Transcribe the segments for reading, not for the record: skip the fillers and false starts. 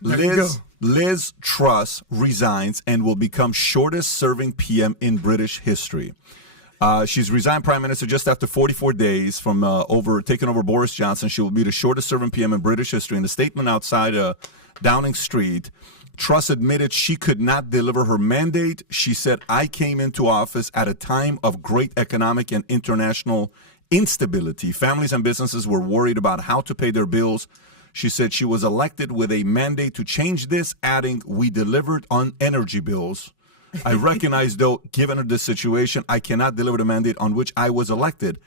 Liz Truss resigns and will become shortest-serving PM in British history. She's resigned prime minister just after 44 days from taking over Boris Johnson. She will be the shortest-serving PM in British history. In the statement outside Downing Street, Truss admitted she could not deliver her mandate. She said, "I came into office at a time of great economic and international instability. Families and businesses were worried about how to pay their bills." She said she was elected with a mandate to change this, adding, "We delivered on energy bills. I recognize, though, given the situation, I cannot deliver the mandate on which I was elected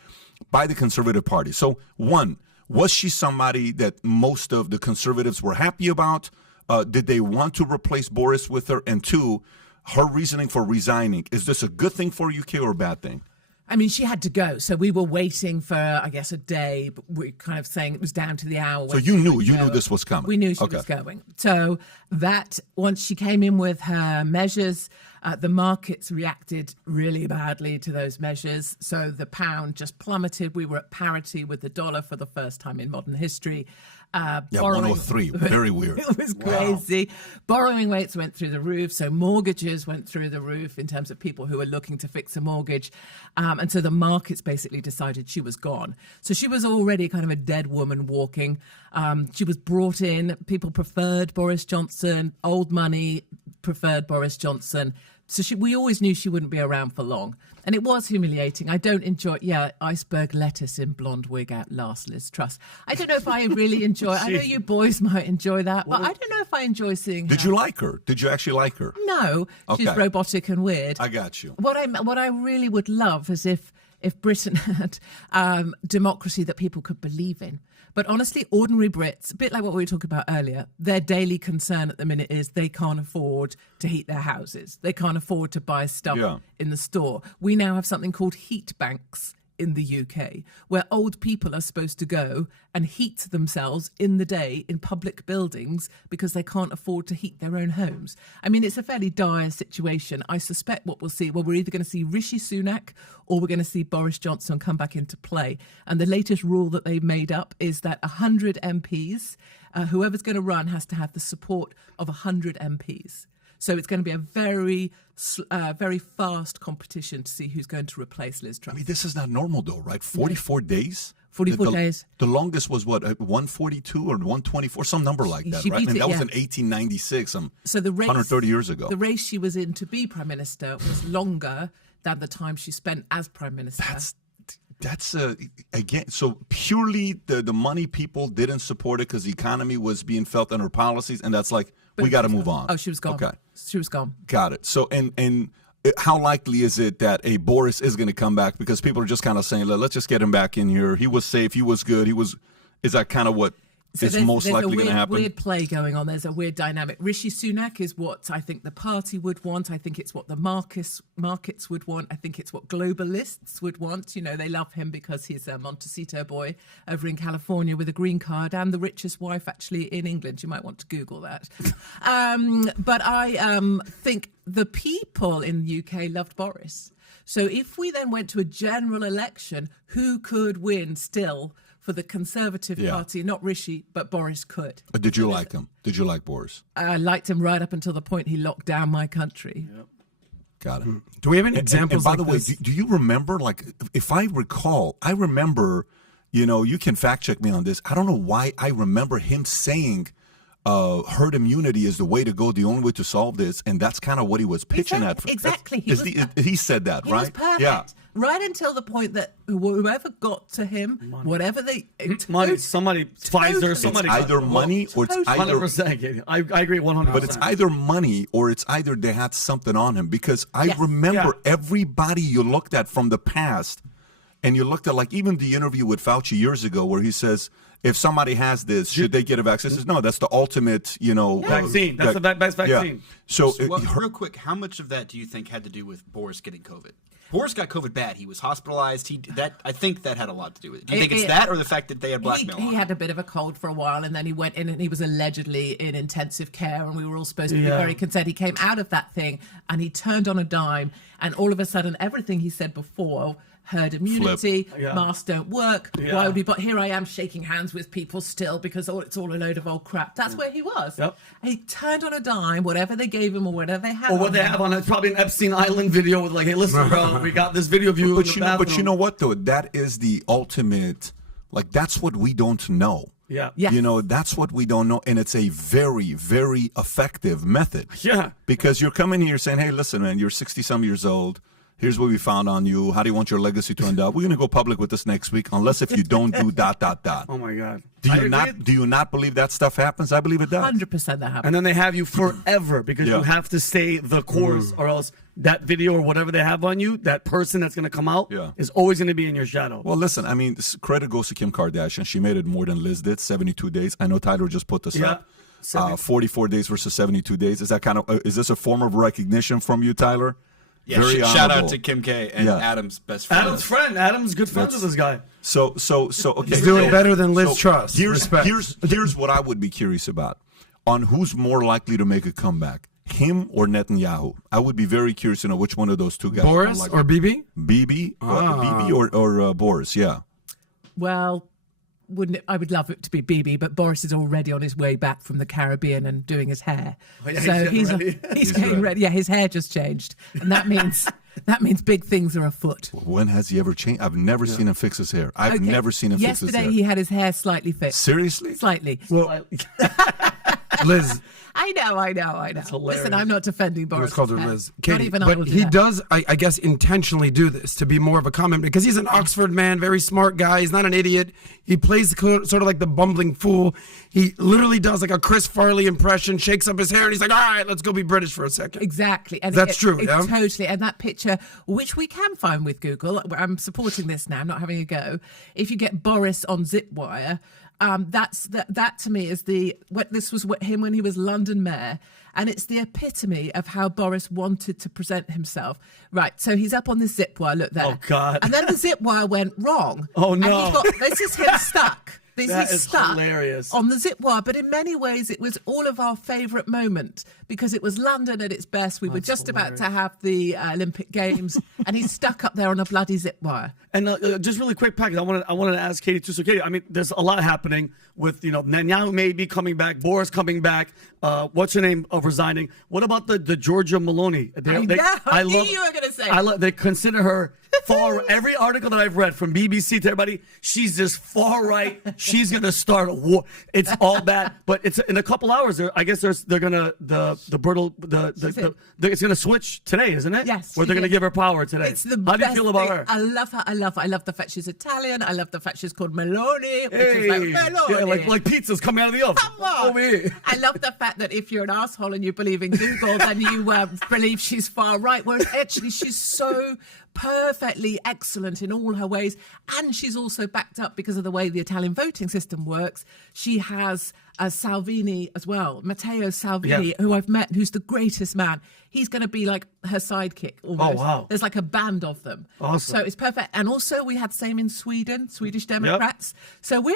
by the Conservative Party." So, one, was she somebody that most of the Conservatives were happy about? Did they want to replace Boris with her? And two, her reasoning for resigning. Is this a good thing for UK or a bad thing? I mean, she had to go, so we were waiting for, I guess, a day, but we're kind of saying it was down to the hour. So you knew this was coming. We knew she was going. So that, once she came in with her measures, the markets reacted really badly to those measures. So the pound just plummeted. We were at parity with the dollar for the first time in modern history. 103. Very weird. It was crazy. Borrowing rates went through the roof. So mortgages went through the roof in terms of people who were looking to fix a mortgage. And so the markets basically decided she was gone. So she was already kind of a dead woman walking. She was brought in. People preferred Boris Johnson. Old money preferred Boris Johnson. So we always knew she wouldn't be around for long. And it was humiliating. I don't enjoy, iceberg lettuce in blonde wig at last, Liz Truss. I don't know if I really enjoy, I know you boys might enjoy that, but I don't know if I enjoy seeing her. Did you like her? Did you actually like her? No, Okay. She's robotic and weird. I got you. What I really would love is if Britain had democracy that people could believe in. But honestly, ordinary Brits, a bit like what we were talking about earlier, their daily concern at the minute is they can't afford to heat their houses. They can't afford to buy stuff in the store. We now have something called heat banks in the UK, where old people are supposed to go and heat themselves in the day in public buildings because they can't afford to heat their own homes. I mean, it's a fairly dire situation. I suspect what we'll see, we're either going to see Rishi Sunak or we're going to see Boris Johnson come back into play. And the latest rule that they've made up is that 100 MPs, whoever's going to run has to have the support of 100 MPs. So it's going to be a very, very fast competition to see who's going to replace Liz Truss. I mean, this is not normal, though, right? 44 days? 44 days. The longest was what, 142 or 124, some number like that, right? And that was in 1896, so the race, 130 years ago. The race she was in to be Prime Minister was longer than the time she spent as Prime Minister. That's again, so purely the money people didn't support it because the economy was being felt in her policies, and that's like, we got to move on. Oh, she was gone. Okay. She was gone. Got it. So, and how likely is it that a Boris is going to come back? Because people are just kind of saying, let's just get him back in here. He was safe. He was good. Is that kind of what is most likely going to happen? There's a weird play going on. There's a weird dynamic. Rishi Sunak is what I think the party would want. I think it's what the markets would want. I think it's what globalists would want. You know, they love him because he's a Montecito boy over in California with a green card and the richest wife actually in England. You might want to Google that. But I think the people in the UK loved Boris. So if we then went to a general election, who could win still for the Conservative Party? Not Rishi, but Boris could. Did you like him? Did you like Boris? I liked him right up until the point he locked down my country. Yep. Got it. Do we have any examples and by like the way, this? do you remember, like, if I recall, I remember, you can fact check me on this. I don't know why I remember him saying herd immunity is the way to go, the only way to solve this, and that's kind of what he was pitching at. Exactly. He said that, he right? Was perfect. Yeah. Right until the point that whoever got to him, whatever they... Money, somebody, Pfizer, somebody... It's either money or it's either... 100%. I agree 100%. But it's either money or it's either they had something on him. Because I remember everybody you looked at from the past, and you looked at, like, even the interview with Fauci years ago where he says, if somebody has this, should they get a vaccine? He says, no, that's the ultimate, vaccine. That's the best vaccine. Yeah. So real quick, how much of that do you think had to do with Boris getting COVID? Boris got COVID bad. He was hospitalized. I think that had a lot to do with it. Do you think it's that or the fact that they had blackmail on him? He had a bit of a cold for a while, and then he went in and he was allegedly in intensive care, and we were all supposed to be very concerned. He came out of that thing, and he turned on a dime, and all of a sudden, everything he said before herd immunity, masks don't work. Yeah. Why would we? But here I am shaking hands with people still because it's all a load of old crap. That's where he was. Yep. He turned on a dime, whatever they gave him or whatever they had. Or what they have on it's probably an Epstein Island video with like, hey, listen, bro, we got this video of you. But you know what though? That is the ultimate. Like that's what we don't know. Yeah. Yes. You know, that's what we don't know. And it's a very, very effective method. Yeah. Because you're coming here saying, hey, listen, man, you're 60-some years old. Here's what we found on you. How do you want your legacy to end up? We're going to go public with this next week, unless if you don't do ... Oh, my God. Do you not believe that stuff happens? I believe it does. 100% that happened. And then they have you forever because you have to say the course or else that video or whatever they have on you, that person that's going to come out is always going to be in your shadow. Well, listen, I mean, credit goes to Kim Kardashian. She made it more than Liz did, 72 days. I know Tyler just put this up. 44 days versus 72 days. Is that is this a form of recognition from you, Tyler? Yeah, Very shout honorable. out to Kim K and Adam's best friend. Adam's good friends with this guy. So okay. He's doing better than Liz Truss. Here's what I would be curious about. On who's more likely to make a comeback, him or Netanyahu? I would be very curious to know which one of those two guys. Boris or Bibi? Bibi? Bibi or Boris, yeah. Well, I would love it to be Bibi, but Boris is already on his way back from the Caribbean and doing his hair. Oh, yeah, so he's getting ready. Yeah, his hair just changed, and that means big things are afoot. When has he ever changed? I've never seen him fix his hair. I've never seen him fix his hair. Yesterday he had his hair slightly fixed. Seriously? Slightly. Well, Liz. I know. Listen, I'm not defending Boris. It's called her Liz. Not Katie, even but he does, I guess, intentionally do this to be more of a comment because he's an Oxford man, very smart guy. He's not an idiot. He plays sort of like the bumbling fool. He literally does like a Chris Farley impression, shakes up his hair, and he's like, all right, let's go be British for a second. Exactly. And that's true, yeah? Totally. And that picture, which we can find with Google, I'm supporting this now, I'm not having a go. If you get Boris on Zipwire, that to me is this was him when he was London mayor, and it's the epitome of how Boris wanted to present himself. Right, so he's up on the zip wire. Look there. Oh God! And then the zip wire went wrong. Oh no! And this is him stuck. That is hilarious. On the zip wire, but in many ways it was all of our favourite moment because it was London at its best. We were just about to have the Olympic Games, and he's stuck up there on a bloody zip wire. And just really quick, package. I wanted to ask Katie too. So Katie, I mean, there's a lot happening with Netanyahu maybe coming back, Boris coming back. What's her name of resigning? What about the Georgia Maloney? I knew you were going to say. They consider her far. Every article that I've read from BBC to everybody, she's just far right. She's going to start a war. It's all bad. But it's in a couple hours. I guess they're going to it's going to switch today, isn't it? Yes. Or they're going to give her power today. It's the How do you best feel about thing. her? I love her. I love the fact she's Italian. I love the fact she's called Meloni. Which Hey, is like, Meloni. yeah, like pizza's coming out of the oven. Come on. Over here. I love the fact that if you're an asshole and you believe in Google, then you believe she's far right. Whereas actually she's so perfectly excellent in all her ways. And she's also backed up because of the way the Italian voting system works. She has Salvini as well, Matteo Salvini, who I've met, who's the greatest man. He's going to be like her sidekick almost. Oh, wow. There's like a band of them. Awesome. So it's perfect. And also we had same in Sweden, Swedish Democrats. So we're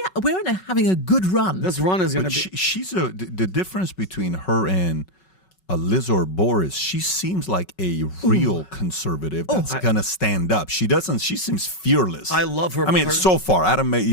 having a good run. This run is going But to be. she's the difference between her and Liz or Boris. She seems like a real conservative that's gonna stand up. She seems fearless. I love her. I mean, so far, Adam may,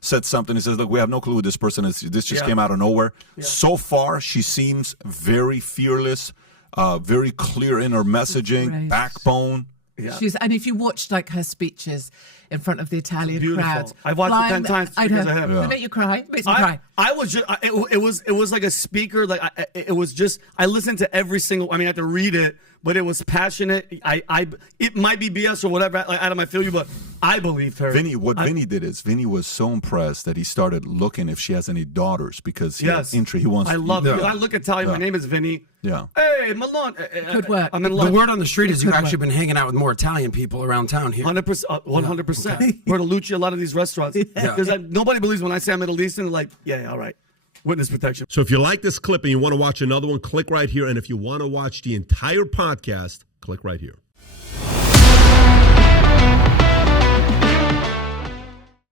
said something. He says, look, we have no clue who this person is. This just came out of nowhere. Yeah. So far, she seems very fearless, very clear in her messaging, backbone. Yeah. And if you watched like her speeches in front of the Italian crowd, I've watched it 10 times because I have. Does it make you cry? It makes me cry. I was just. It was like a speaker. Like it was just. I listened to every single. I mean, I had to read it, but it was passionate. It might be BS or whatever. Like Adam, I feel you, but I believed her. Vinny did is Vinny was so impressed that he started looking if she has any daughters because he has interest. He wants. I love it. I look Italian. My name is Vinny. Yeah. Hey, Milan. Good work. I'm in love. The word on the street is you've actually been hanging out with more Italian people around town here. 100%. 100%. Bertolucci, a lot of these restaurants. Because nobody believes when I say I'm Middle Eastern. They're like, yeah, all right. Witness protection. So if you like this clip and you want to watch another one, click right here. And if you want to watch the entire podcast, click right here.